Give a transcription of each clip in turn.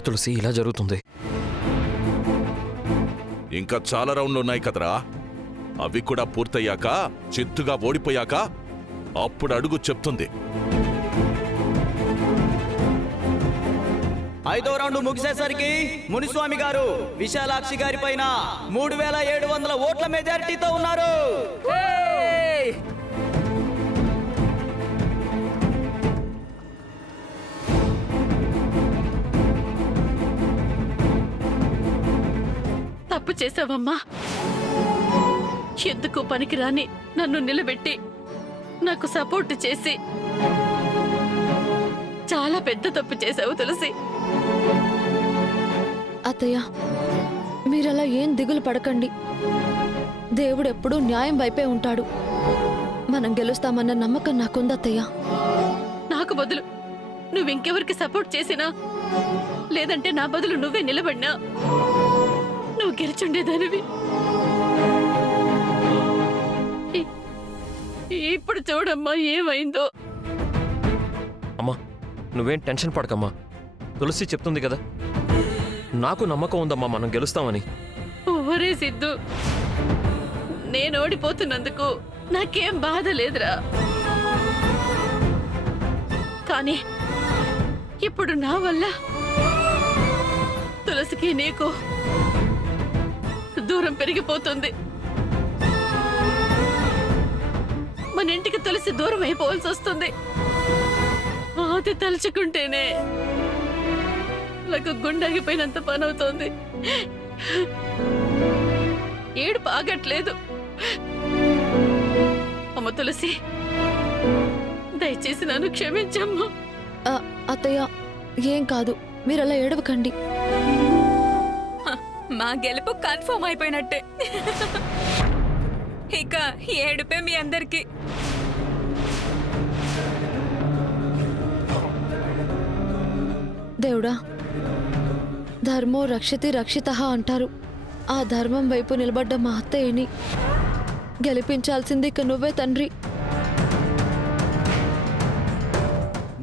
ఏంటి తులసి ఇలా జరుగుతుంది? ఇంకా చాలా రౌండ్లు ఉన్నాయి కదరా, అవి కూడా పూర్తయ్యాక, చిత్తుగా ఓడిపోయాక అప్పుడు అడుగు చెప్తుంది. 5వ రౌండ్ ముగిసేసరికి మునిస్వామి గారు విశాలాక్షి గారి పైన 3700 ఓట్ల మెజారిటీతో ఉన్నారు. తప్పు చేసావమ్మా. ఎందుకు పనికిరాని నన్ను నిలబెట్టి నాకు సపోర్ట్ చేసి చాలా పెద్ద తప్పు చేసావు తులసి. అత్తయ్య, మీరలా ఏం దిగులు పడకండి. దేవుడు ఎప్పుడూ న్యాయం వైపే ఉంటాడు. మనం గెలుస్తామన్న నమ్మకం నాకుంది అత్తయ్య. నాకు బదులు నువ్వింకెవరికి సపోర్ట్ చేసినా, లేదంటే నా బదులు నువ్వే నిలబడినా నువ్వు గెలిచుండేదానివి. ఇప్పుడు చూడమ్మా ఏమైందో. అమ్మా, నువ్వేం టెన్షన్ పడకమ్మా. తులసి చెప్తుంది కదా, నాకు నమ్మకం ఉందమ్మా మనం గెలుస్తామని. ఒరే సిద్ధు, నేను ఓడిపోతున్నందుకు నాకేం బాధ లేదురా. కానీ ఇప్పుడు నా వల్ల తులసికి నీకు దూరం పెరిగిపోతుంది. మన ఇంటికి తులసి దూరం అయిపోవాల్సి వస్తుంది. అది తలుచుకుంటేనే నాకు గుండాగిపోయినంత పని అవుతోంది. ఏడుపు ఆగట్లేదు. అమ్మ తులసి, దయచేసి నన్ను క్షమించమ్మా. అత్తయ్య, ఏం కాదు, మీరలా ఏడవకండి. మా గెలుపు కన్ఫర్మ్ అయిపోయినట్టే. ఇక ఏడుపే మీ అందరికి. దేవుడా, ధర్మో రక్షతి రక్షితః అంటారు. ఆ ధర్మం వైపు నిలబడ్డ మా అత్తయ్యని గెలిపించాల్సింది ఇక నువ్వే తండ్రి.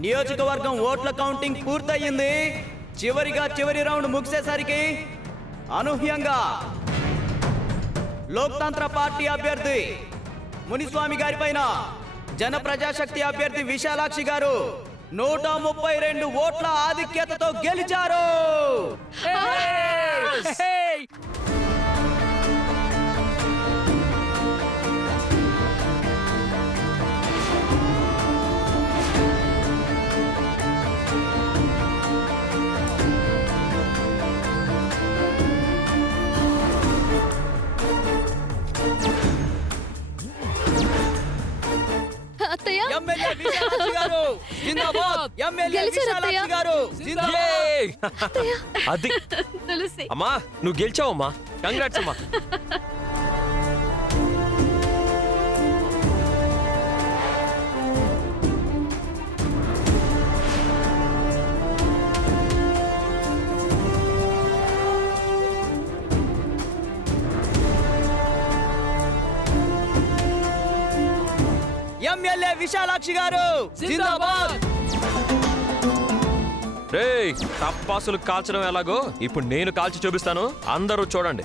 నియోజకవర్గం ఓట్ల కౌంటింగ్ పూర్తయింది. చివరి రౌండ్ ముగిసేసరికి అనూహ్యంగా లోక్తంత్ర పార్టీ అభ్యర్థి మునిస్వామి గారి పైన జనప్రజాశక్తి అభ్యర్థి విశాలాక్షి గారు 132 ఓట్ల ఆధిక్యతతో గెలిచారు. అత్తయ్య, ఎమ్మెల్యే విశాలాక్షి గారు జిందాబాద్. ఎమ్మెల్యే విశాలాక్షి గారు జిందాబాద్. అది తులసి, అమ్మా, నువ్వు గెలిచావమ్మా. కంగ్రాట్స్ అమ్మా. ఎమ్మెల్యే విశాలాక్షి గారు జిందాబాద్. రేయ్, టపాసులు కాల్చడం ఎలాగో ఇప్పుడు నేను కాల్చి చూపిస్తాను. అందరూ చూడండి.